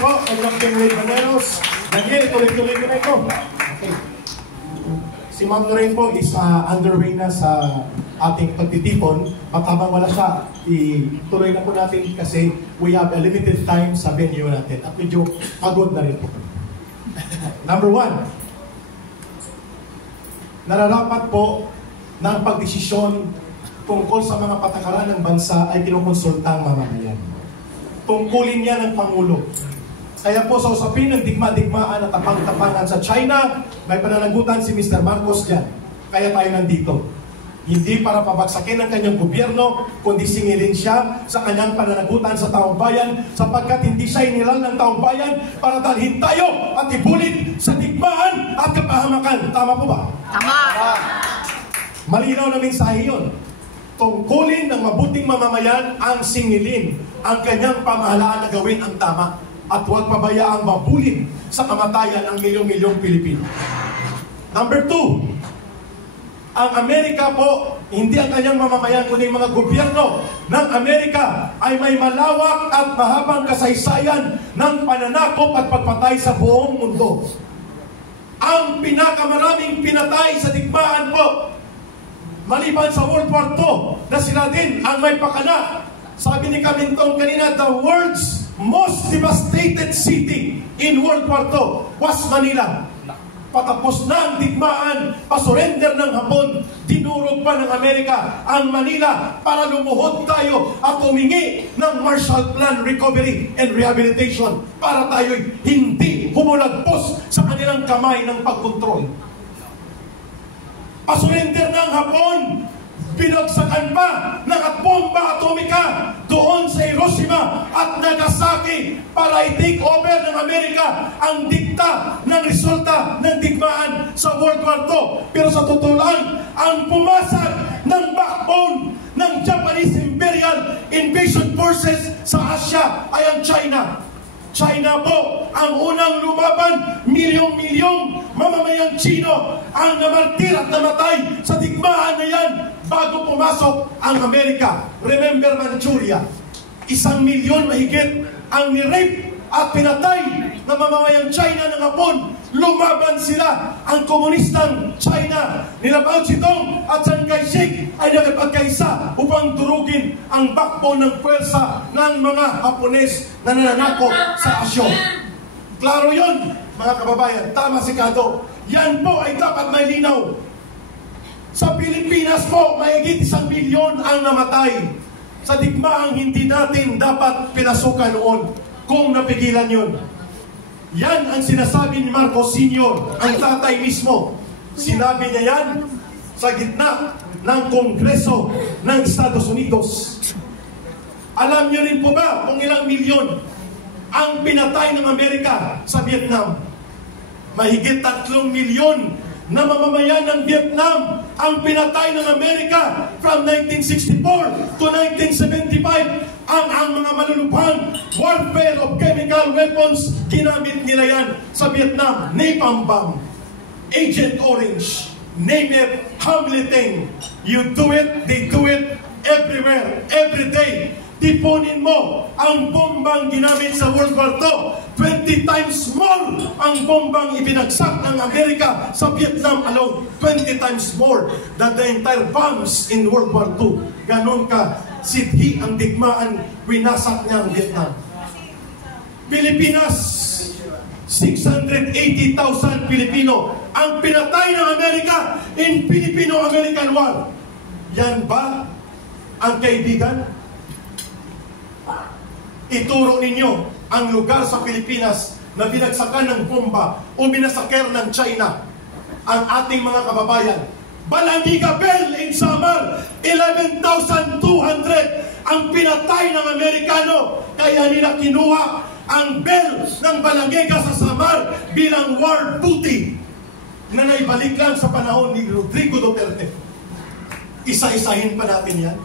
po, Captain Ray Baneros. Daniel, tuloy-tuloy ko na ito. Okay. Si Ma'am Lorraine po is underway na sa ating pagtitipon. At habang wala siya, ituloy na po natin kasi we have a limited time sa venue natin. At medyo pagod na rin po. Number 1, nararapat po ng pagdesisyon tungkol sa mga patakaran ng bansa ay kinukonsulta ang mamamayan. Tungkulin niya ng Pangulo. Kaya po sa usapin ng digma-digmaan at tapang-tapangan sa China, may pananagutan si Mr. Marcos dyan. Kaya tayo nandito. Hindi para pabagsakin ang kanyang gobyerno, kundi singilin siya sa kanyang pananagutan sa taong bayan, sapagkat hindi siya inilal ng taong bayan para dalhin tayo at ibulit sa digmaan at kapahamakan. Tama po ba? Tama! Malinaw na mensahe yun. Tungkulin ng mabuting mamamayan ang singilin ang kanyang pamahalaan na gawin ang tama at huwag pabayaang mabulin sa kamatayan ang milyong-milyong Pilipino. Number 2, ang Amerika po, hindi ang kanyang mamamayan kundi mga gobyerno ng Amerika ay may malawak at mahabang kasaysayan ng pananakop at pagpatay sa buong mundo. Ang pinakamaraming pinatay sa digmaan po, maliban sa World War II, na sila din ang may pakana. Sabi ni Camintong kanina, the world's most devastated city in World War II was Manila. Patapos na ang digmaan, pasurrender ng Hapon, dinurog pa ng Amerika ang Manila para lumuhod tayo at humingi ng Marshall Plan Recovery and Rehabilitation para tayo'y hindi humulagpos sa kanilang kamay ng pagkontrol. Pasurrender ng Hapon, binagsakan pa ng bomba atomika doon sa Hiroshima at Nagasaki para i-take over ng Amerika ang dikta ng resulta ng digmaan sa World War II. Pero sa totoo lang, ang pumasag ng backbone ng Japanese Imperial Invasion Forces sa Asia ay ang China. China po ang unang lumaban, milyong-milyong mamamayang Chino ang namartir at namatay sa digmaan na yan bago pumasok ang Amerika. Remember Manchuria, 1,000,000 mahigit ang ni-rape at pinatay na mamamayang China ng Hapon. Lumaban sila. Ang komunistang China nila Mao Zedong at Chiang Kai-shek ay nakipagkaisa upang durugin ang backbone ng pwersa ng mga Hapones na nananakop sa Asyon. Klaro yun, mga kababayan. Tama si Kado. Yan po ay dapat may linaw. Sa Pilipinas po, mahigit 1,000,000 ang namatay sa digmaang hindi natin dapat pinasukan noon kung napigilan yun. Yan ang sinasabi ni Marcos Sr., ang tatay mismo. Sinabi niya yan sa gitna ng Kongreso ng Estados Unidos. Alam niyo rin po ba kung ilang milyon ang pinatay ng Amerika sa Vietnam? Mahigit 3 milyon na mamamayan ng Vietnam ang pinatay ng Amerika from 1964 to 1975. Ang mga malulubhang warfare of chemical weapons, ginamit nila yan sa Vietnam. Napalm bomb, Agent Orange, name it, Hamilton. You do it, they do it everywhere, every day. Tipunin mo ang bombang ginamit sa World War II. 20 times more ang bombang ibinagsak ng Amerika sa Vietnam alone. 20 times more than the entire bombs in World War II. Ganon ka sidhi ang digmaan, winasak niya ang Vietnam. Pilipinas, 680,000 Pilipino ang pinatay ng Amerika in Filipino-American War. Yan ba ang kaibigan? Ituro ninyo ang lugar sa Pilipinas na binagsakan ng bomba o binasaker ng China ang ating mga kababayan. Balangiga Bell in Samar, 11,200 ang pinatay ng Amerikano. Kaya nila kinuha ang bell ng Balangiga sa Samar bilang war booty na naibalik lang sa panahon ni Rodrigo Duterte. Isa-isahin pa natin yan.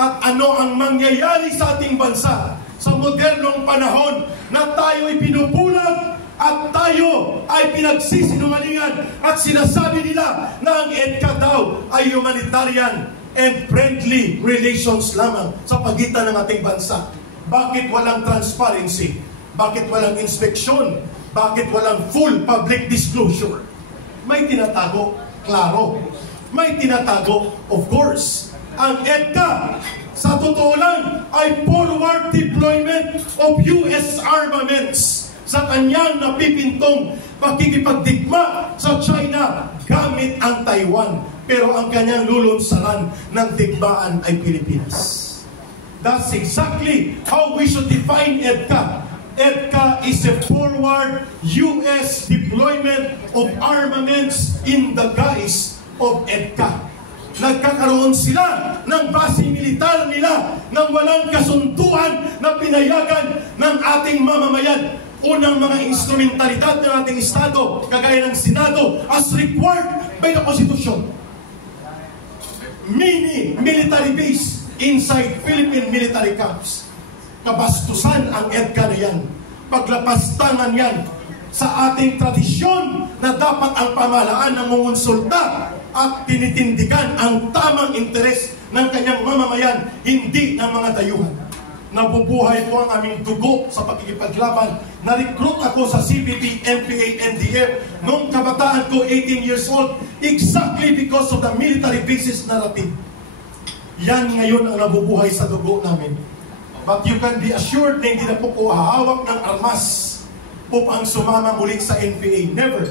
At ano ang mangyayari sa ating bansa sa modernong panahon na tayo ay pinupulag at tayo ay pinagsisinungalingan at sinasabi nila na ang EDCA daw ay humanitarian and friendly relations lamang sa pagitan ng ating bansa. Bakit walang transparency? Bakit walang inspeksyon? Bakit walang full public disclosure? May tinatago, klaro. May tinatago, of course. Ang EDCA, sa totoo lang, ay forward deployment of US armaments sa kanyang napipintong pakikipagdigma sa China gamit ang Taiwan. Pero ang kanyang lulunsaran ng digmaan ay Pilipinas. That's exactly how we should define EDCA. EDCA is a forward US deployment of armaments in the guise of EDCA. Nagkakaroon sila ng base militar nila nang walang kasunduan na pinayagan ng ating mamamayan. Unang mga instrumentalidad ng ating Estado, kagaya ng Senado, as required by the Constitution. Mini military base inside Philippine military camps. Kabastusan ang EDCA na yan. Paglapastangan yan sa ating tradisyon na dapat ang pamahalaan ng mungonsulta at tinitindigan ang tamang interes ng kanyang mamamayan, hindi ng mga dayuhan. Nabubuhay po ang aming dugo sa pakikipaglaban. Na-recruit ako sa CPP, NPA, NDF noong kabataan ko, 18 years old, exactly because of the military basis narrative. Yan ngayon ang nabubuhay sa dugo namin. But you can be assured na hindi na po ko hahawak ng armas upang sumama muli sa NPA. Never.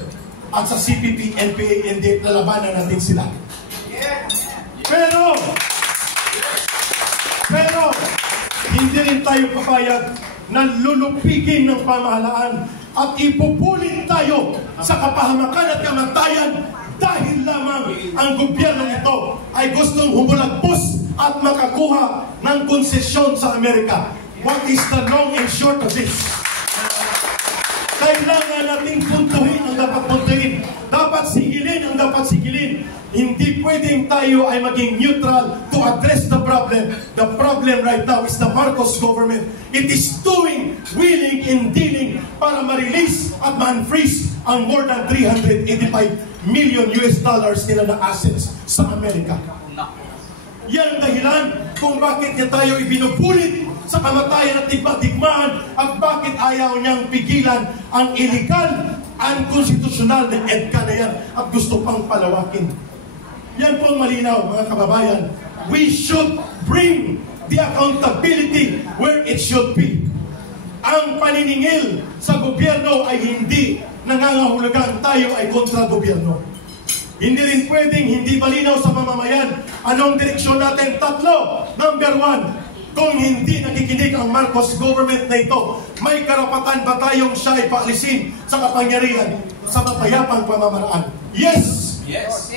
At sa CPP, NPA, NDF, lalabanan natin sila. Pero, hindi rin tayo papayag na lulupigin ng pamahalaan at ipupulit tayo sa kapahamakan at kamatayan dahil lamang ang gobyerno nito ay gustong humulagpos at makakuha ng konsesyon sa Amerika. What is the long and short of this? Kailangan nating puntuhin ang dapat puntuhin. Dapat sigilin ang dapat sigilin. Hindi pwedeng tayo ay maging neutral to address the problem. The problem right now is the Marcos government. It is doing, willing, and dealing para ma-release at ma-unfreeze ang more than 385 million US dollars nila na assets sa Amerika. Yan dahilan kung bakit niya tayo ibinubulit sa kamatayan at digmaan at bakit ayaw niyang pigilan ang illegal, unconstitutional na EDCA na yan at gusto pang palawakin. Yan po malinaw, mga kababayan. We should bring the accountability where it should be. Ang paniningil sa gobyerno ay hindi nangangahulugan tayo ay kontra gobyerno. Hindi rin pwedeng hindi malinaw sa mamamayan anong direksyon natin. Tatlo. Number one, kung hindi nakikinig ang Marcos government na ito, may karapatan ba tayong siya ipaalisin sa kapangyarihan sa mapayapang pamamaraan? Yes! Yes.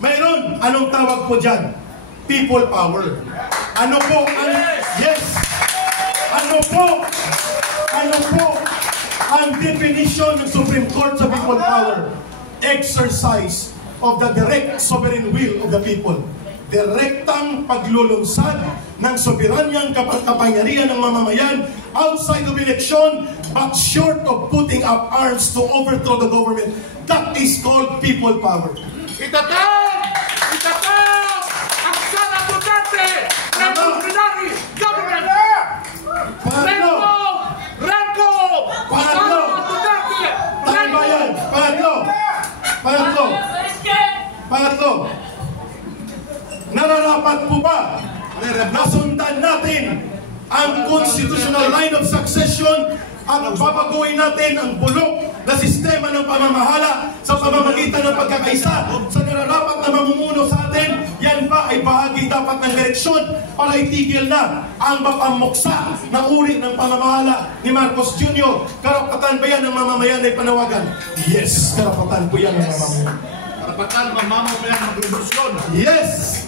Mayroon. Anong tawag po dyan? People power. Ano po ang... Yes! Ano po ang definition ng Supreme Court sa people power? Exercise of the direct sovereign will of the people. Direktang paglulunsad ng soberanyang kapangyarihan ng mamamayan outside of election but short of putting up arms to overthrow the government. That is called people power. Itatag ang Sara Duterte revolutionary government. Renko Sara Duterte. Tama yan. Pangatlo. Nararapat po ba na sundan natin ang constitutional line of succession at babaguhin natin ang bulok na sistema ng pamamahala sa pamamagitan ng pagkakaisa sa nararapat na mamumuno sa atin? Yan ba ay bahagi dapat ng direksyon para itigil na ang mapamuksa na uri ng pamamahala ni Marcos Jr.? Karapatan ba yan ng mamamayan ay panawagan? Yes, karapatan po yan ng mamamayan. Karapatan mamamayan ng revolusyon. Yes!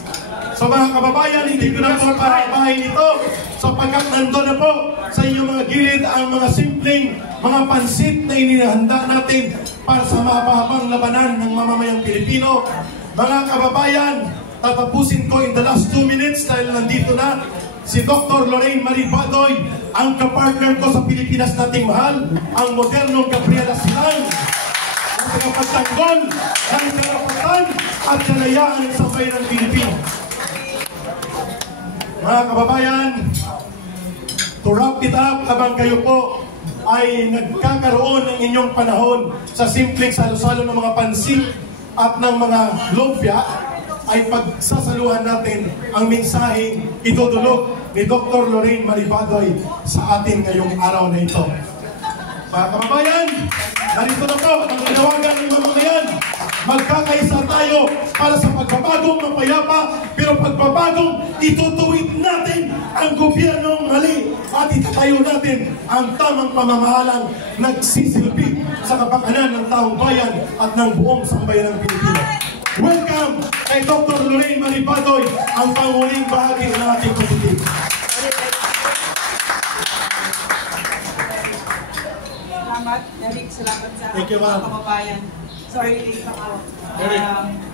So mga kababayan, hindi ko na po pahabahin ito sapagkat nandun na po sa inyong mga gilid ang mga simpleng mga pansit na inihanda natin para sa mahabang labanan ng mamamayang Pilipino. Mga kababayan, tatapusin ko in the last 2 minutes dahil nandito na si Dr. Lorraine Marie Badoy, ang kapartner ko sa Pilipinas nating mahal, ang modernong Gabriela Silang, ang tagapagtanggol ng karapatan at kalayaan ng sambayan ng Pilipino. Mga kababayan, To wrap it up, habang kayo po ay nagkakaroon ng inyong panahon sa simpleng salo-salo ng mga pansit at ng mga lumpia, ay pagsasaluhan natin ang mensaheng itudulog ni Dr. Lorraine Maribadoy sa atin ngayong araw na ito. Mga kababayan, narito na po ang tinawagan ng mamamayan. Magkakaisa tayo para sa pagbabagong mapayapa, pero pagbabagong itutuwid natin ang gobyernong mali at itatayo natin ang tamang pamamahalang nagsisilbi sa kapakanan ng taong bayan at ng buong sambayan ng Pilipinas. Welcome kay Dr. Lorraine Maribadoy, ang panguling bahagi ng ating komite. Salamat, Eric. Salamat sa Thank you, ma'am. mga kababayan. Sorry, late ako.